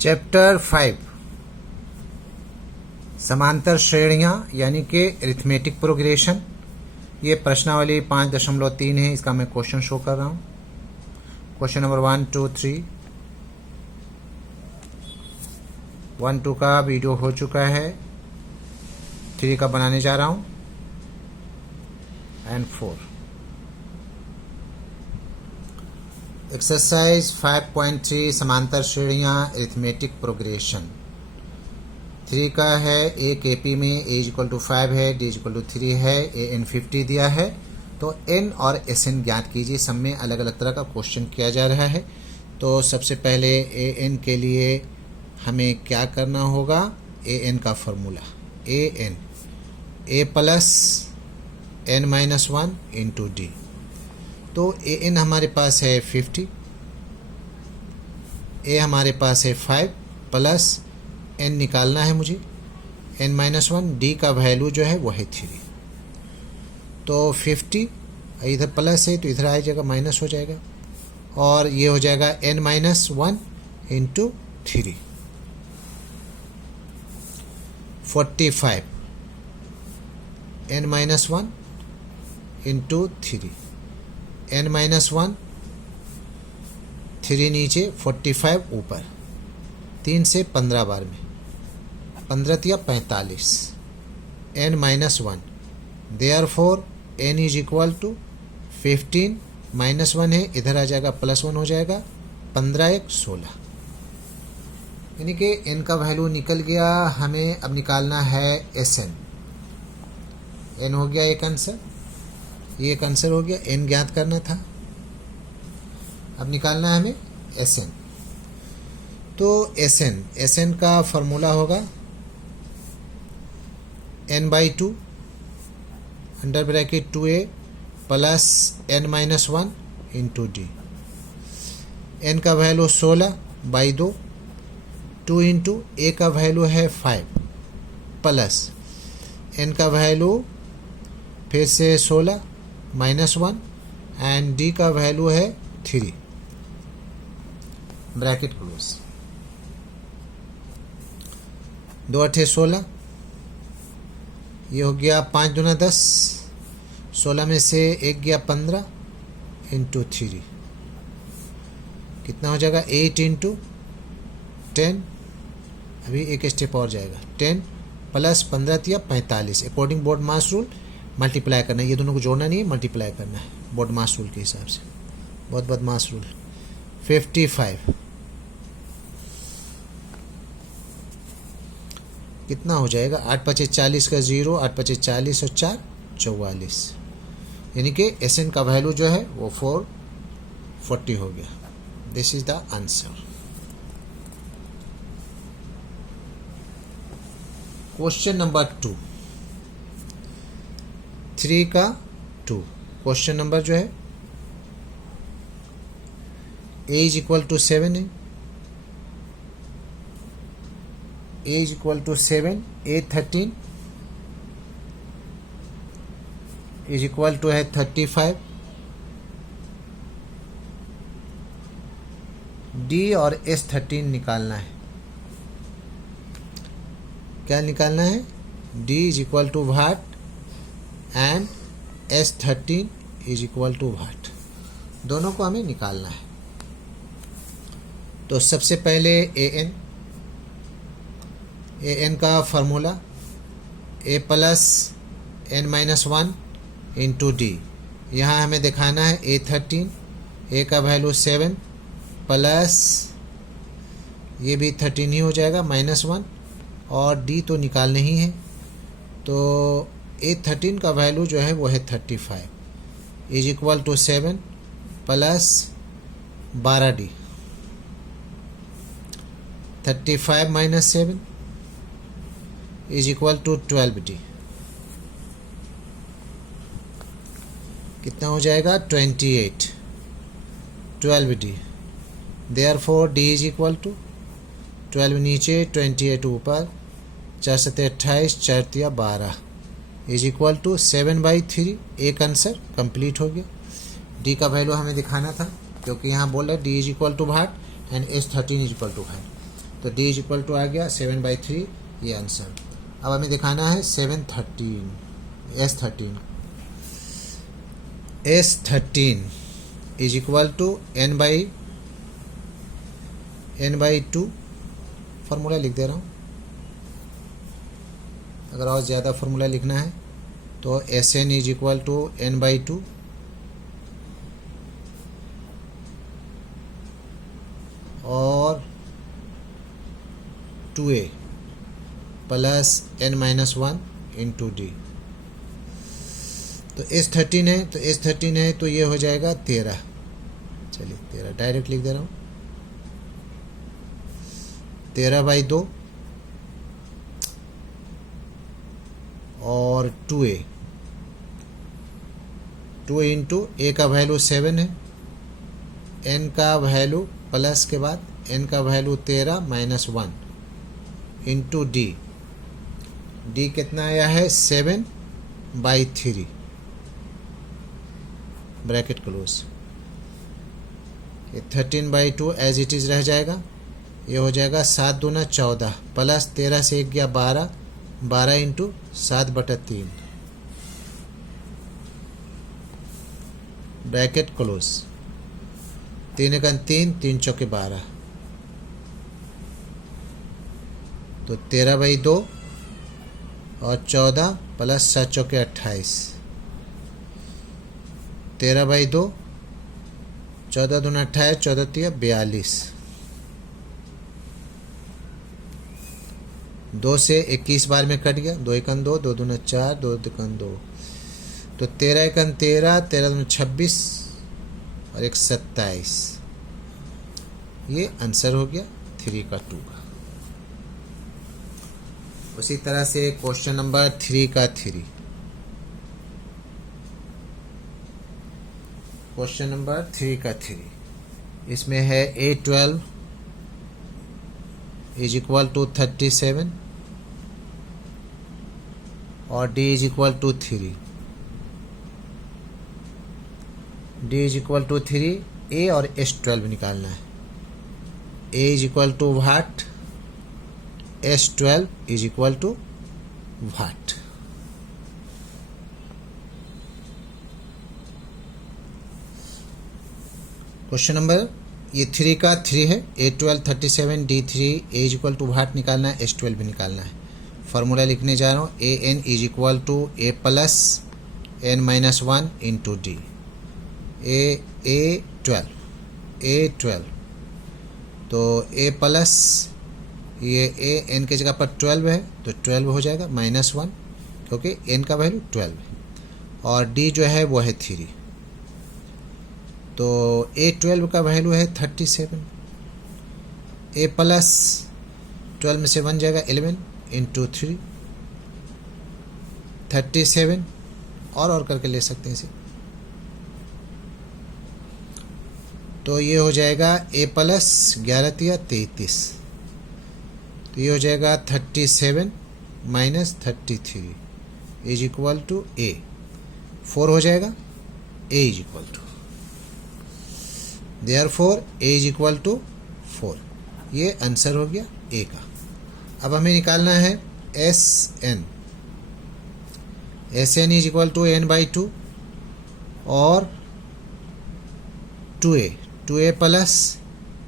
Chapter 5 समांतर श्रेणियां यानी कि अरिथमेटिक प्रोग्रेशन। ये प्रश्नावली 5.3 है। इसका मैं क्वेश्चन शो कर रहा हूं। क्वेश्चन नंबर 1, 2, 3, 1, 2 का वीडियो हो चुका है, 3 का बनाने जा रहा हूं एंड 4। एक्सरसाइज 5.3 समांतर श्रेणियां अरिथमेटिक प्रोग्रेशन। 3 का है ए के पी में a=5 है, d=3 है, an 50 दिया है। तो n और sn ज्ञात कीजिए। सब में अलग अलग तरह का क्वेश्चन किया जा रहा है। तो सबसे पहले an के लिए हमें क्या करना होगा, an का formula an a plus n-1 into D. तो an हमारे पास है 50, a हमारे पास है 5 प्लस n निकालना है मुझे n-1, d का वैल्यू जो है वो है 3। तो 50 इधर प्लस है तो इधर आ जाएगा माइनस हो जाएगा, और ये हो जाएगा n-1 into 3 45 n-1 into 3 n-1 3 नीचे 45 ऊपर, 3 से 15 बार में 15 या 45 n-1। Therefore n is equal to 15 -1 है, इधर आ जाएगा +1 हो जाएगा, 15 × 16 यानी कि n का वैल्यू निकल गया। हमें अब निकालना है Sn। n हो गया एक आंसर, ये एक आंसर हो गया। n ज्ञात करना था, अब निकालना है हमें Sn। तो Sn का फॉर्मूला होगा n/2 under bracket 2a plus n-1 into D. n का वैल्यू 16/2, 2 इंटू a का वैल्यू है 5 प्लस n का वैल्यू फिर से 16 -1 एंड d का वैल्यू है 3, ब्रैकेट क्लोज। 2 8 16, ये हो गया 5 दूना 10, 16 में से 1 गया 15 इंटू 3, कितना हो जाएगा 8 इंटू 10। अभी एक स्टेप और जाएगा, 10 प्लस 15 या 45 अकॉर्डिंग बोर्ड मास रूल मल्टीप्लाई करना है। ये दोनों को जोड़ना नहीं है, मल्टीप्लाई करना है बोर्ड मास रूल के हिसाब से। बहुत बदमाश रूल। 55 कितना हो जाएगा, 8 5 40 का 0, 8 5 40 और 4 44, यानी कि Sn का वैल्यू जो है वो 440 हो गया। This is the answer. Question number 2, 3 का 2। क्वेश्चन नंबर जो है a = 7 है, a = 7, a 13 is equal to है 35, d और s13 निकालना है। क्या निकालना है, d is equal to what and s13 is equal to what, दोनों को हमें निकालना है। तो सबसे पहले an का formula a plus n-1 into D. यहाँ हमें दिखाना है a13, a का वैल्यू 7 प्लस ये भी 13 ही हो जाएगा -1, और d तो निकालना ही है। तो a13 का वैल्यू जो है वो है 35 इज इक्वल टू 7 प्लस 12d। 35 - 7 is equal to 12d, कितना हो जाएगा 28, 12d। Therefore d is equal to 12 नीचे 28 ऊपर, 4 7 28, 4 3 12 इज इक्वल टू 7/3। एक आंसर कंप्लीट हो गया। d का वैल्यू हमें दिखाना था, क्योंकि यहाँ बोल रहा है d is equal to what and s13 is equal to what. तो D इज इक्वल टू आ गया 7/3, ये आंसर। अब हमें दिखाना है 713 S13 is equal to n/2 formula लिख दे रहा हूँ। अगर और ज़्यादा फार्मूला लिखना है तो Sn is equal to n/2 और 2a plus n-1 into D. तो S13 है तो ये हो जाएगा 13। चलिए 13 डायरेक्ट लिख दे रहा हूँ। 13/2 और 2a 2 इंटू ए का वैल्यू 7 है, n का वैल्यू प्लस के बाद n का वैल्यू 13-1 इंटू डी कितना आया है 7/3 ब्रैकेट क्लोज। ये 13/2 एज इट इज रह जाएगा। ये हो जाएगा 7 दूना 14 प्लस 13 से 1 गया 12 इंटू 7/3 ब्रैकेट क्लोज। 3 एकन 3 चौके 12 तो 13/2 और 14 प्लस 7 चौके 28 13/2 14 दूना 28 14 तिया 42 2 से 21 बार में कट गया। 2 एकन 2 2 दूना 4 2 एकन 2 तो 13 एकन 13 13 दूना 26 और 1 27। ये आंसर हो गया 3 का 2 का। उसी तरह से क्वेश्चन नंबर 3 का 3। क्वेश्चन नंबर 3 का 3 इसमें है A12 इज इक्वल टू 37 और D is equal to 3। D is equal to 3 A और S12 निकालना है। A is equal to what, S12 is equal to what. Question number ये 3 का 3 है। A12 37 D3 A is equal to what निकालना है, S12 भी निकालना है। फार्मूला लिखने जा रहा हूँ AN is equal to A plus n-1 into D. A12 तो A प्लस ये A n की जगह पर 12 है तो 12 हो जाएगा -1 क्योंकि n का वैल्यू 12 है और D जो है वो है 3 तो A12 का वैल्यू है 37। A प्लस 12 में से 1 जाएगा 11 इंटू 3 37 और करके ले सकते हैं इसे। तो ये हो जाएगा A प्लस 11 तिया 33 तो ये हो जाएगा 37 minus 33 is equal to A 4 हो जाएगा। A is equal to therefore A is equal to 4। ये आंसर हो गया A का। अब हमें निकालना है SN is equal to n/2 और 2a plus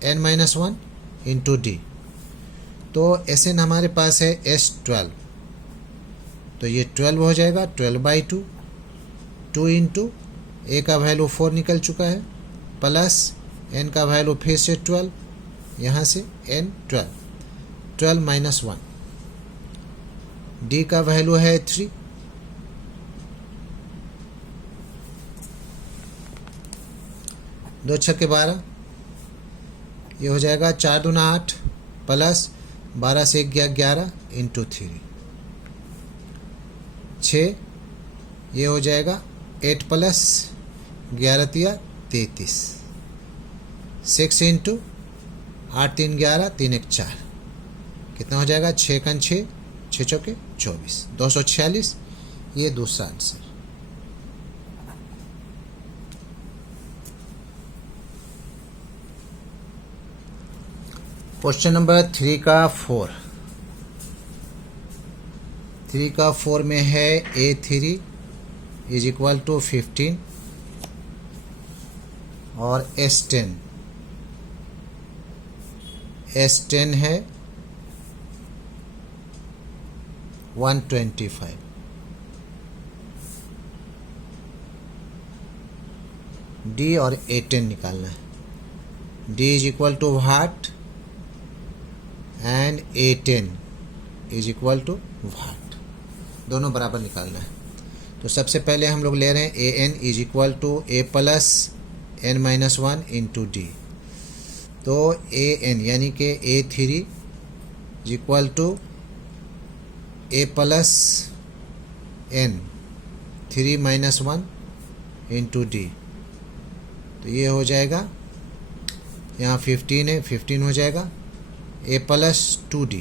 n-1 into D. तो SN हमारे पास है S12 तो ये 12 हो जाएगा 12/2 2 इंटू A का वैल्यू 4 निकल चुका है प्लस n का वैल्यू फिर से 12 यहाँ से n 12 -1 D का वैल्यू है 3 2 छक्के 12 ये हो जाएगा 4 दूना 8 प्लस 12 से 1 गया 11 इंटू 3 6 ये हो जाएगा 8 प्लस 11 तिया 33 6 इंटू 8 3 11 3 1 4 कितना हो जाएगा 6 कन 6 6 चौके 24 246। ये दूसरा आंसर। क्वेश्चन नंबर 3 का 4 में है A3 इज इक्वल टू 15 और S10 है 125। D और A10 निकालना है। D is equal to what and A10 is equal to what, दोनों बराबर निकालना है। तो सबसे पहले हम लोग ले रहे हैं AN is equal to A plus N minus 1 into D. तो AN यानी कि A3 is equal to A plus N 3 minus 1 into D. तो ये हो जाएगा, यहाँ 15 है, 15 हो जाएगा A प्लस 2D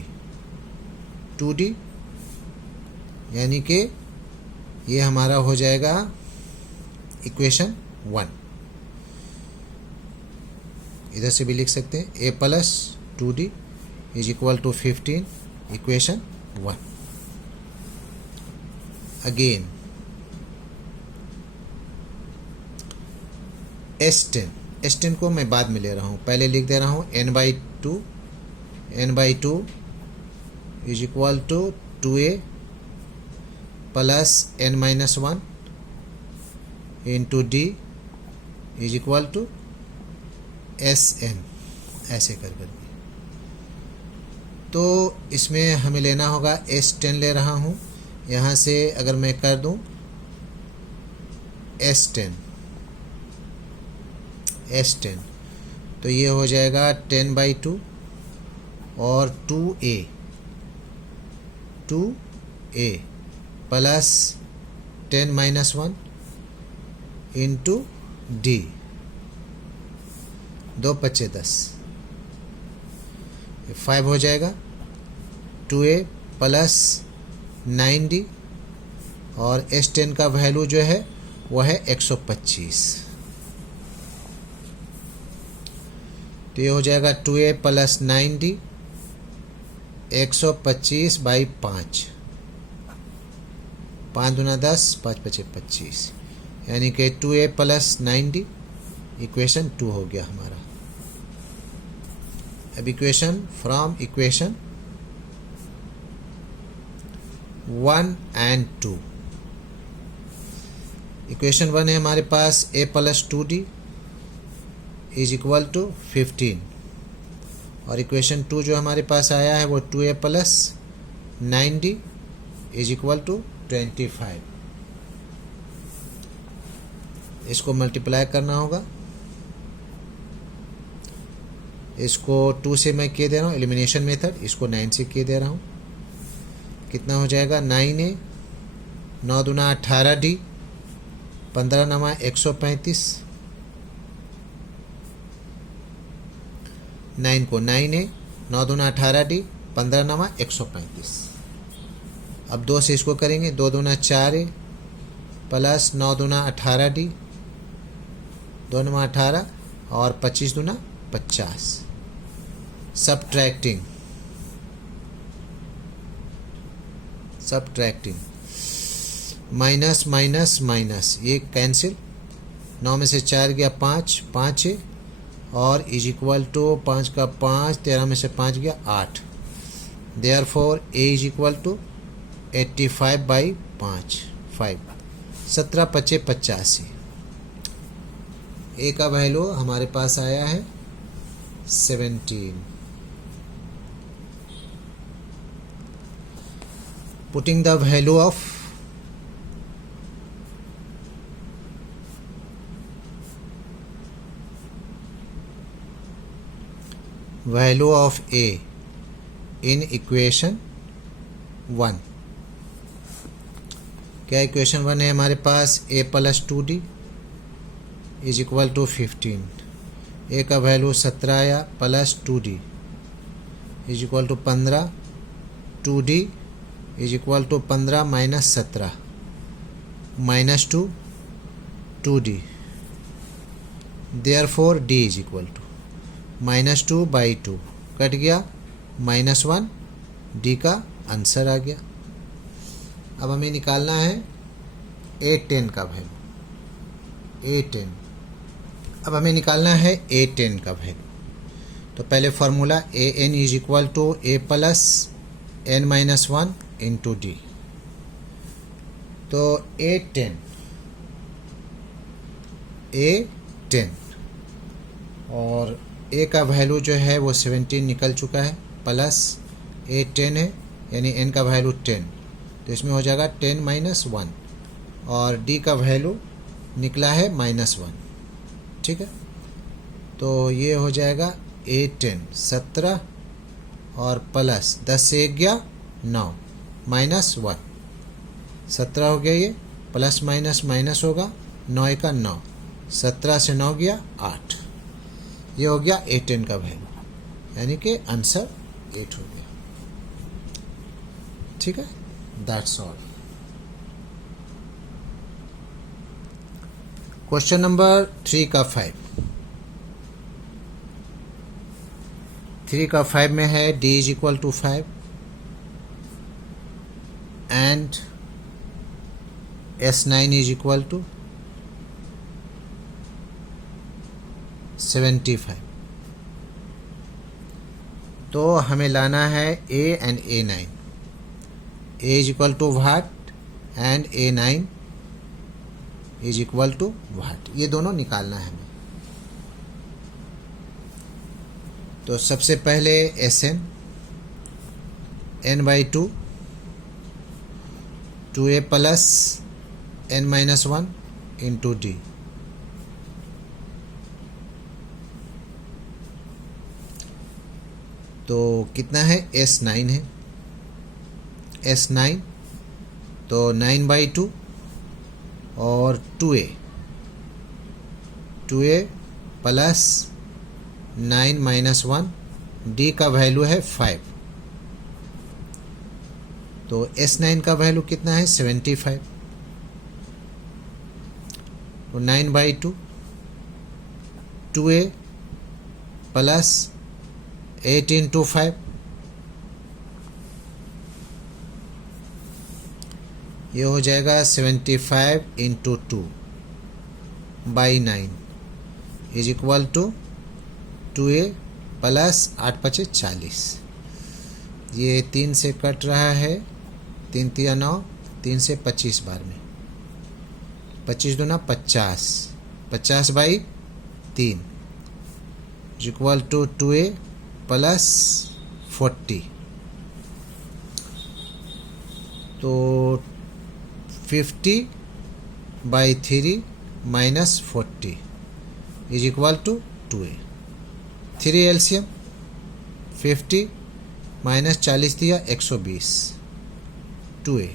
यानी कि ये हमारा हो जाएगा इक्वेशन 1। इधर से भी लिख सकते हैं A plus 2D is equal to 15 equation 1। Again S10 को मैं बाद में ले रहा हूँ, पहले लिख दे रहा हूँ n/2 is equal to 2A plus N minus 1 into D is equal to SN, ऐसे कर करके। तो इसमें हमें लेना होगा S10 ले रहा हूँ, यहाँ से अगर मैं कर दूँ S10 तो ये हो जाएगा 10/2 और 2A plus 10 minus 1 into D, 2 पच्चे 10, 5 हो जाएगा। 2A प्लस 9D और S10 का वैल्यू जो है वह है 125। तो ये हो जाएगा 2A प्लस 9D 125/5, 5 दूना 10, 5 पचे 25, यानी कि 2A प्लस 9D इक्वेशन 2 हो गया हमारा। अब equation from equation 1 and 2। Equation 1 है हमारे पास A plus 2D is equal to 15 और इक्वेशन 2 जो हमारे पास आया है वो 2A plus 9D is equal to 25। इसको मल्टीप्लाई करना होगा, इसको 2 से मैं किए दे रहा हूँ एलिमिनेशन मेथड, इसको 9 से किए दे रहा हूँ। कितना हो जाएगा 9A 9 दूना 18D 15 नमा 135, 9 को 9A 9 दूना 18D 15 नमा 135। अब 2 से इसको करेंगे, 2 दूना 4A प्लस 9 दूना 18D 2 नमा 18 और 25 दूना 50। सब्ट्रैक्टिंग माइनस माइनस माइनस, ये कैंसिल, 9 में से 4 गया 5, 5 है और इज इक्वल टू 5 का 5, 13 में से 5 गया 8। Therefore A is equal to 85/5, 17 पचे 85। A का वैल्यू हमारे पास आया है 17। Putting the value of A in equation 1। क्या इक्वेशन 1 है हमारे पास A plus 2D is equal to 15। A का वैल्यू 17 आया plus 2D is equal to 15, 2D is equal to 15 minus 17 minus 2 2D। Therefore D is equal to -2/2 cut गया, -1, D का answer आ गया। अब हमें निकालना है A10 का वैल्यू। A10, अब हमें निकालना है A10 का वैल्यू। तो पहले formula AN is equal to A plus N-1 into D. तो A10 और A का वैल्यू जो है वो 17 निकल चुका है, प्लस A10 है यानी N का वैल्यू 10, तो इसमें हो जाएगा 10 - 1 और D का वैल्यू निकला है -1। ठीक है, तो ये हो जाएगा A10 17 और प्लस 10 से 1 गया 9 -1 17 हो गया, ये प्लस माइनस माइनस होगा, 9 का 9, 17 से 9 गया 8। ये हो गया A10 का वैल्यू, यानी कि आंसर 8 हो गया। ठीक है, दैट्स ऑल। क्वेश्चन नंबर 3 का 5। 3 का 5 में है D is equal to 5 and S9 is equal to 75। तो हमें लाना है A and A9। A is equal to what and A9 is equal to what, ये दोनों निकालना है हमें। तो सबसे पहले Sn n/2 2a plus n-1 into D. तो कितना है, S9 है, S9 तो 9/2 और 2a प्लस 9 - 1, डी का वैल्यू है 5। तो S9 का वैल्यू कितना है, 75। तो 9/2 2a प्लस 8 इंटू 5, ये हो जाएगा 75 into 2/9 is equal to 2a plus 8 × 5 = 40। ये 3 से कट रहा है, 3 × 3 = 9, 3 से 25 बार में, 25 दूना 50, 50/3 is equal to 2a plus 40। तो 50/3 minus 40 is equal to 2a। 3 LCM 50 minus 40 दिया 120, 2a।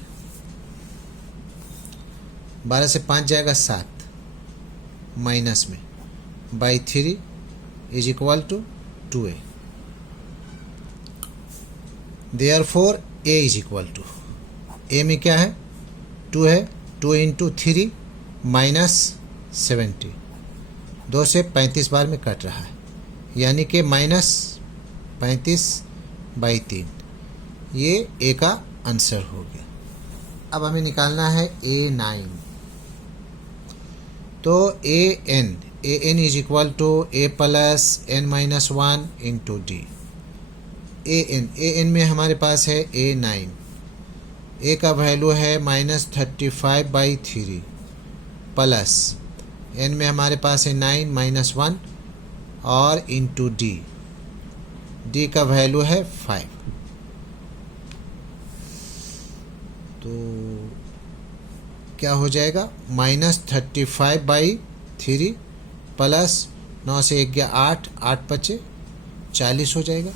12 से 5 जाएगा 7 माइनस में /3 is equal to 2a। Therefore a is equal to, a में क्या है 2 है, 2 इंटू 3 माइनस 70, 2 से 35 बार में कट रहा है, यानी कि -35/3, ये A का आंसर हो गया। अब हमें निकालना है A9। तो AN is equal to A plus n-1 into D. AN में हमारे पास है A9, A का वैल्यू है -35/3 प्लस N में हमारे पास है 9 - 1 और इंटू डी का वैल्यू है 5। तो क्या हो जाएगा, -35/3 प्लस 9 से 1 गया 8, 8 × 5 = 40 हो जाएगा,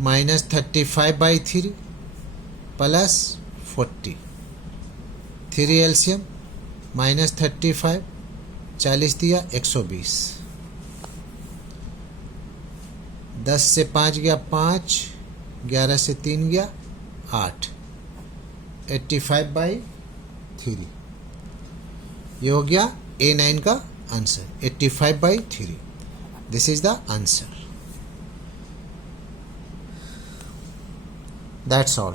-35/3 प्लस 40, 3 एलसीएम -35, 40 दिया 120, 10 से 5 गया 5, 11 से 3 गया 8, 85/3। ये हो गया A9 का answer, 85/3। This is the answer. That's all.